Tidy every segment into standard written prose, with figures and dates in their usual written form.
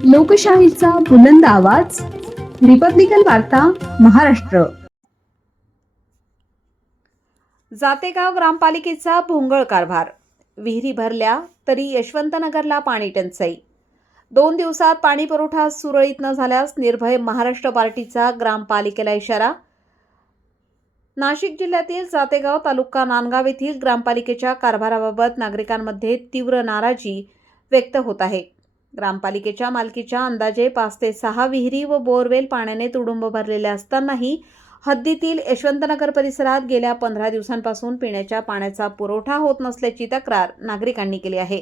लोकशाहीचा बुलंद आवाज, रिपब्लिकन वार्ता, महाराष्ट्र. जातेगाव ग्रामपालिकेचा भोंगळ कारभार. विहिरी भरल्या तरी यशवंतनगरला पाणी टंचाई. 2 दिवसात पाणी पुरवठा सुरळीत न झाल्यास निर्भय महाराष्ट्र पार्टीचा ग्रामपालिकेला इशारा. नाशिक जिल्ह्यातील जातेगाव तालुका नांदगाव येथील ग्रामपालिकेच्या कारभाराबाबत नागरिकांमध्ये तीव्र नाराजी व्यक्त होत आहे. ग्रामपालिकेच्या मालकीच्या अंदाजे 5 ते 6 विहिरी व बोरवेल पाण्याने तुडुंब भरलेले असतानाही हद्दीतील यशवंतनगर परिसरात गेल्या 15 दिवसांपासून पिण्याच्या पाण्याचा पुरवठा होत नसल्याची तक्रार नागरिकांनी केली आहे.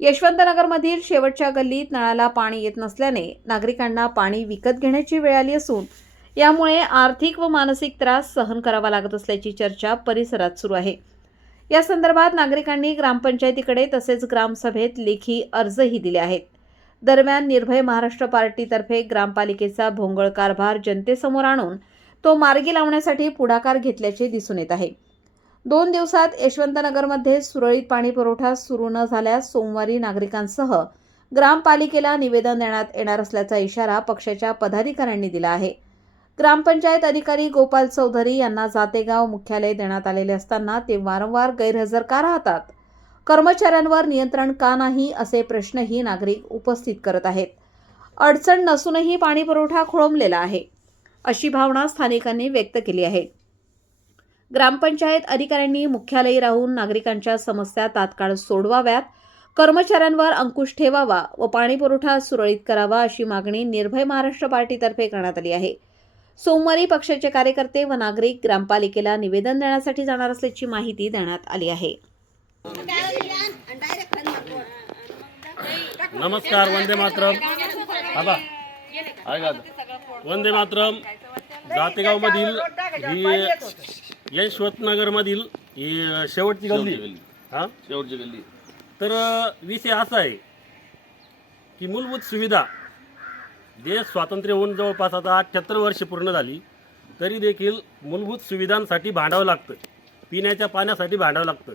यशवंतनगरमधील शेवटच्या गल्लीत नळाला पाणी येत नसल्याने नागरिकांना पाणी विकत घेण्याची वेळ आली असून यामुळे आर्थिक व मानसिक त्रास सहन करावा लागत असल्याची चर्चा परिसरात सुरू आहे. या संदर्भात नागरिकांनी ग्रामपंचायतीकडे तसेच ग्रामसभेत लेखी अर्जही दिले आहेत. दरम्यान निर्भय महाराष्ट्र पार्टीतर्फे ग्रामपालिकेचा भोंगळ कारभार जनतेसमोर आणून तो मार्गी लावण्यासाठी पुढाकार घेतल्याचे दिसून येत आहे. 2 दिवसात यशवंतनगरमध्ये सुरळीत पाणी पुरवठा सुरू न झाल्यास सोमवारी नागरिकांसह ग्रामपालिकेला निवेदन देण्यात येणार असल्याचा इशारा पक्षाच्या पदाधिकाऱ्यांनी दिला आहे. ग्रामपंचायत अधिकारी गोपाल चौधरी यांना जातेगाव मुख्यालय देण्यात आलेले असताना ते वारंवार गैरहजर का राहतात? कर्मचाऱ्यांवर नियंत्रण का नाही असे प्रश्नही नागरिक उपस्थित करत आहेत. अडचण नसूनही पाणी पुरवठा खोळंबलेला आहे अशी भावना स्थानिकांनी व्यक्त केली आहे. ग्रामपंचायत अधिकाऱ्यांनी मुख्यालयी राहून नागरिकांच्या समस्या तात्काळ सोडवाव्यात, कर्मचाऱ्यांवर अंकुश ठेवावा व पाणी पुरवठा सुरळीत करावा अशी मागणी निर्भय महाराष्ट्र पार्टीतर्फे करण्यात आली आहे. सोमवारी पक्षाचे कार्यकर्ते व नागरिक ग्रामपालिकेला निवेदन देण्यासाठी जाणार असल्याची माहिती देण्यात आली आहे. नमस्कार. वंदे मातरम. वंदे मातरम. जातेगाव मधील ही यशवंतनगर मधील ही शेवटची गल्ली. शेवटची गल्ली. तर विषय असा आहे की मूलभूत सुविधा, देश स्वातंत्र्य होऊन जवळपास आता 78 वर्षे पूर्ण झाली तरी देखील मूलभूत सुविधांसाठी भांडावं लागतं. पिण्याच्या पाण्यासाठी भांडावं लागतं.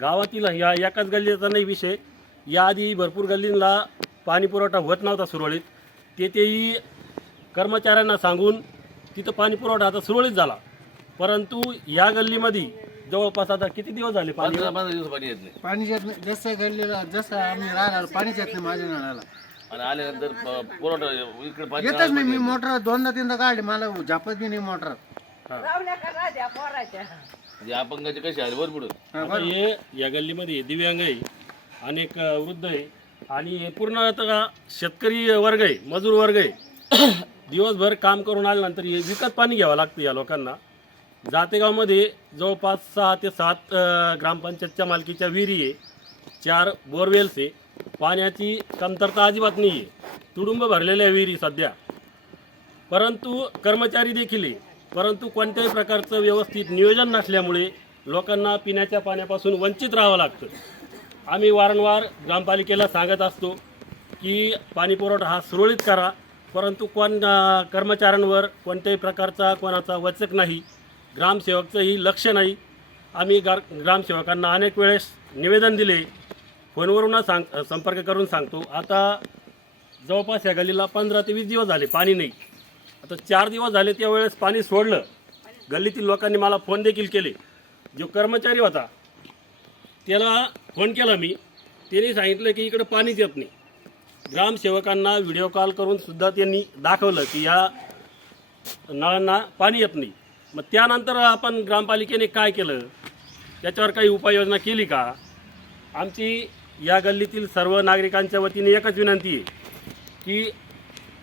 गावातील या एकाच गल्लीचा नाही विषय, याआधी भरपूर गल्लींना पाणी पुरवठा होत नव्हता सुरळीत. तेही कर्मचाऱ्यांना सांगून तिथं पाणी पुरवठा आता सुरळीत झाला. परंतु या गल्लीमध्ये जवळपास आता किती दिवस झाले पाणी येत नाही. पाणी येत नाही. जसं गल्लीला जसं आम्ही राहणार पाणीच येत नाही माझ्या नळाला. आणि आल्यानंतर पुरवठा इकडे पाणी येतच नाही. मी मोटर 2दा-3दा काढली, मला झापत बी नाही मोटर. अपंगाचे कसे आले बरोबर. हे या गल्लीमध्ये दिव्यांग आहे, अनेक वृद्ध आहे आणि हे पूर्ण आता शेतकरी वर्ग आहे, मजूर वर्ग आहे. दिवसभर काम करून आल्यानंतर हे विकत पाणी घ्यावं लागतं या लोकांना. जातेगावमध्ये जवळपास 6 ते 7 ग्रामपंचायतच्या मालकीच्या विहिरी आहे, 4 बोरवेल्स आहे. पाण्याची कमतरता अजिबात नाही आहे. तुडुंब भरलेल्या विहिरी सध्या. परंतु कर्मचारी देखील आहे, परंतु कोणत्याही प्रकारचं व्यवस्थित नियोजन नसल्यामुळे लोकांना पिण्याच्या पाण्यापासून वंचित राहावं लागतं. आम्ही वारंवार ग्रामपालिकेला सांगत असतो की पाणी पुरवठा हा सुरळीत करा, परंतु कर्मचाऱ्यांवर कोणत्याही प्रकारचा कोणाचा वचक नाही, ग्रामसेवकचंही लक्ष नाही. आम्ही ग्रामसेवकांना अनेक वेळेस निवेदन दिले, फोनवरूनच संपर्क करून सांगतो. आता जवळपास या गल्लीला 15 ते 20 दिवस झाले पाणी नाही. आता 4 दिवस झाले त्यावेळेस पाणी सोडलं. गल्लीतील लोकांनी मला फोन देखील केले. जो कर्मचारी होता त्याला फोन केला मी, त्याने सांगितलं की इकडं पाणीच येत नाही. ग्रामसेवकांना व्हिडिओ कॉल करून सुद्धा त्यांनी दाखवलं की या नळांना पाणी येत नाही. मग त्यानंतर आपण ग्रामपालिकेने काय केलं, त्याच्यावर काही उपाययोजना केली का? आमची या गल्लीतील सर्व नागरिकांच्या वतीने एकच विनंती आहे की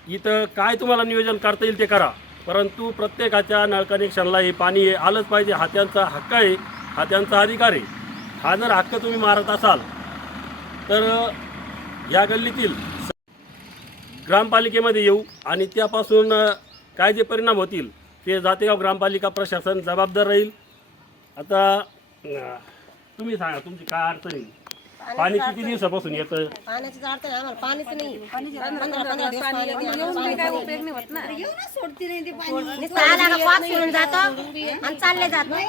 इथं काय तुम्हाला नियोजन करता येईल ते करा, परंतु प्रत्येकाच्या नळ कनेक्शनला हे पाणी आलंच पाहिजे. हा त्यांचा हक्क आहे, हा त्यांचा अधिकार आहे. हा जर हक्क तुम्ही मारत असाल तर या गल्लीतील ग्रामपालिकेमध्ये येऊ आणि त्यापासून काय जे परिणाम होतील ते जातेगाव ग्रामपालिका प्रशासन जबाबदार राहील. आता तुम्ही सांगा तुमची काय अडचण आहे? पाणी किती दिवसापासून येतं? पाण्याची अडचण आहे आम्हाला, पाणीच नाही. 15 दिवस पाणी नाही. नुसतं आला का पाच फिरून जातो आणि चालले जात नाही.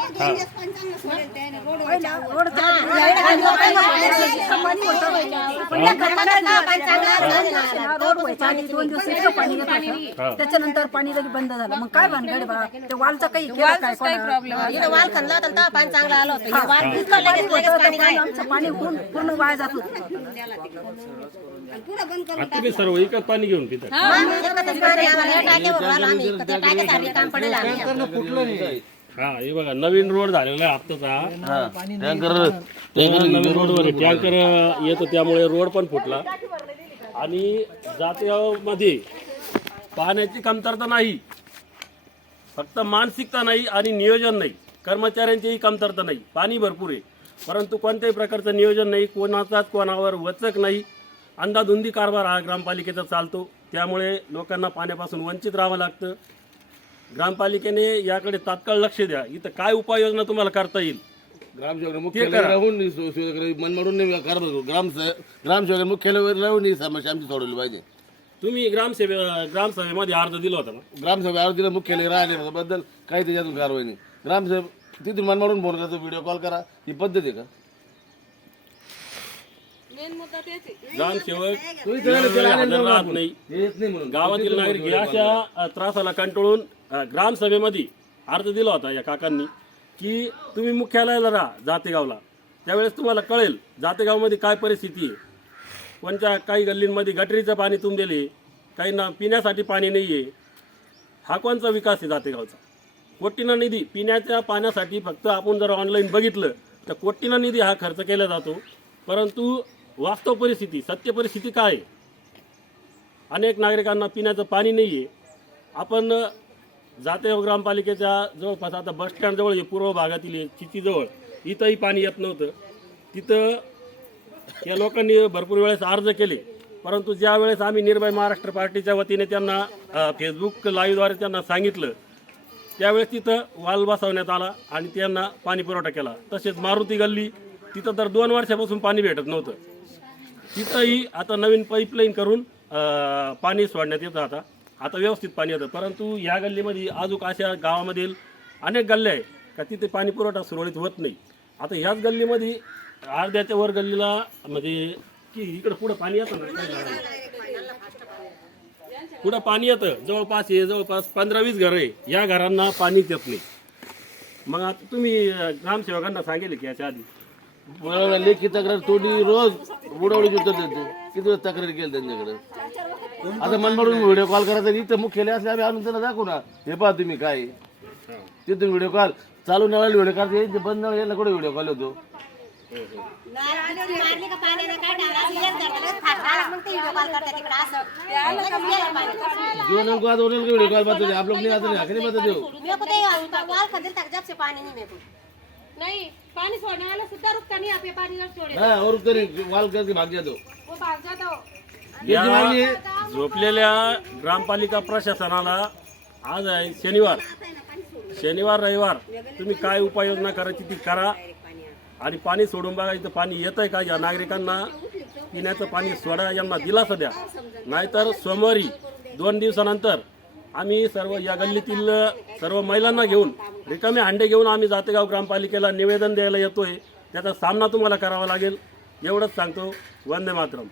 त्याच्यानंतर पाणी लगेच बंद झालं. मग काय भानगड बा, ते वालचा काही केलं काय कोणा? इथं वाल खणला होता तेव्हा पाणी चांगलं आलं होतं. हे वाल इतकं लगेच पाणी काय. आमचं पाणी होऊन पूर्ण वाया जात होतं. आता तुम्ही सर्व एकच पाणी घेऊन पिता? एकच पाणी आम्हाला टाक्यावर आलं आम्ही. त्या टाक्यासाठी काम पडेल आम्ही. फुटलं नाही. हा हे बघा नवीन रोड झालेला आहे आत्ताचा. नवीन रोडवर टँकर येतो त्यामुळे रोड पण फुटला. आणि जातेगावमध्ये पाण्याची कमतरता नाही, फक्त मानसिकता नाही आणि नियोजन नाही. कर्मचाऱ्यांचीही कमतरता नाही, पाणी भरपूर आहे परंतु कोणत्याही प्रकारचं नियोजन नाही, कोणाचाच कोणावर वचक नाही. अंधाधुंदी कारभार हा ग्रामपालिकेचा चालतो, त्यामुळे लोकांना पाण्यापासून वंचित राहावं लागतं. ग्रामपालिकेने याकडे तात्काळ लक्ष द्या. इथं काय उपाययोजना तुम्हाला करता येईल ग्रामसेवक मुख्यालय राहून मनमाडून ग्रामसेवक मुख्यालयावर राहून ही समस्या आमची सोडवली पाहिजे. तुम्ही ग्रामसभेमध्ये अर्ज दिला होता ना? ग्रामसेवक अर्ज दिला, मुख्यालय राहणे बद्दल काही त्याच्यातून कारवाई नाही. ग्रामसेवक तिथून मनमाडून फोन करतो, व्हिडिओ कॉल करा, ही पद्धत आहे का? ग्रामसेवक हजर राहत नाही. येत नाही म्हणून गावातील नागरिक या अशा त्रासाला कंटाळून ग्रामसभेमध्ये अर्ज दिला होता या काकांनी की तुम्ही मुख्यालयाला राहा जातेगावला, त्यावेळेस तुम्हाला कळेल जातेगावमध्ये काय परिस्थिती आहे. कोणत्या काही गल्लींमध्ये गटरीचं पाणी तुंबलेले, काहींना पिण्यासाठी पाणी नाही आहे. हा कोणचा विकास आहे जातेगावचा? कोटींना निधी पिण्याच्या पाण्यासाठी फक्त आपण जर ऑनलाईन बघितलं तर कोटींना निधी हा खर्च केला जातो, परंतु वास्तव परिस्थिती सत्य परिस्थिती काय आहे? अनेक नागरिकांना पिण्याचं पाणी नाही आहे. आपण जातेगाव ग्रामपालिकेच्या जवळपास आता बसस्टँडजवळ पूर्व भागातील चिचीजवळ इथंही पाणी येत नव्हतं. तिथं या लोकांनी भरपूर वेळेस अर्ज केले, परंतु ज्या वेळेस आम्ही निर्भय महाराष्ट्र पार्टीच्या वतीने त्यांना फेसबुक लाईव्हद्वारे त्यांना सांगितलं त्यावेळेस तिथं वाल बसवण्यात आला आणि त्यांना पाणी पुरवठा केला. तसेच मारुती गल्ली तिथं तर 2 वर्षापासून पाणी भेटत नव्हतं, तिथंही आता नवीन पाईपलाईन करून पाणी सोडण्यात येतं. आता व्यवस्थित पाणी येतं, परंतु या गल्लीमध्ये अजून अशा गावामधील अनेक गल्ल्या आहे का तिथे पाणी पुरवठा सुरळीत होत नाही. आता ह्याच गल्लीमध्ये अर्ध्याच्या वर गल्लीला म्हणजे की इकडं पुढं पाणी येतं ना, पुढं पाणी येतं जवळपास 15-20 घरं आहे, या घरांना पाणीच येत नाही. मग आता तुम्ही ग्रामसेवकांना सांगेल की याच्या आधी मला लेखी तक्रार तोडी रोज बुडवडीची उत्तर देतो. किती वेळ तक्रार केली त्यांच्याकडे. आता मनमाडून व्हिडिओ कॉल करायचा, इथं मुख्यालय असले आम्ही आणून त्यांना दाखवू ना, हे पहा तुम्ही काय. तिथून व्हिडिओ कॉल चालू नळाला व्हिडिओ काढते, बंद नळ यायला कुठे व्हिडिओ कॉल होतो. मारली का पाण्याने काय टाकलं एक धरलं फास्ट आला मग ते व्हिडिओ कॉल करतात तिकडे असं जीवन को आज उन्हें वीडियो कॉल बात आप लोग नहीं आते नहीं आखिरी बात दो मेरे को तो वाल खंदिल तक जब से पानी नहीं मेरे को नहीं पानी छोड़ने वाला सीधा रुकता नहीं, आप ये पानी जब छोड़े हां और करी वाल करके भाग जा दो. वो भाग जाता हो. या झोपलेल्या ग्रामपालिका प्रशासनाला आज आहे शनिवार रविवार तुम्ही काय उपाययोजना करायची ती करा आणि पाणी सोडून बघा इथं पाणी येत आहे का. या नागरिकांना पिण्याचं पाणी सोडा, यांना दिलासा द्या. नाहीतर सोमवारी 2 दिवसानंतर आम्ही सर्व या गल्लीतील सर्व महिलांना घेऊन रिकामे हांडे घेऊन आम्ही जातेगाव ग्रामपालिकेला निवेदन द्यायला येतोय. त्याचा सामना तुम्हाला करावा लागेल एवढंच सांगतो. Vande Mataram.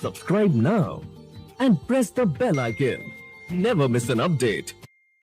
Subscribe now and press the bell icon. Never miss an update.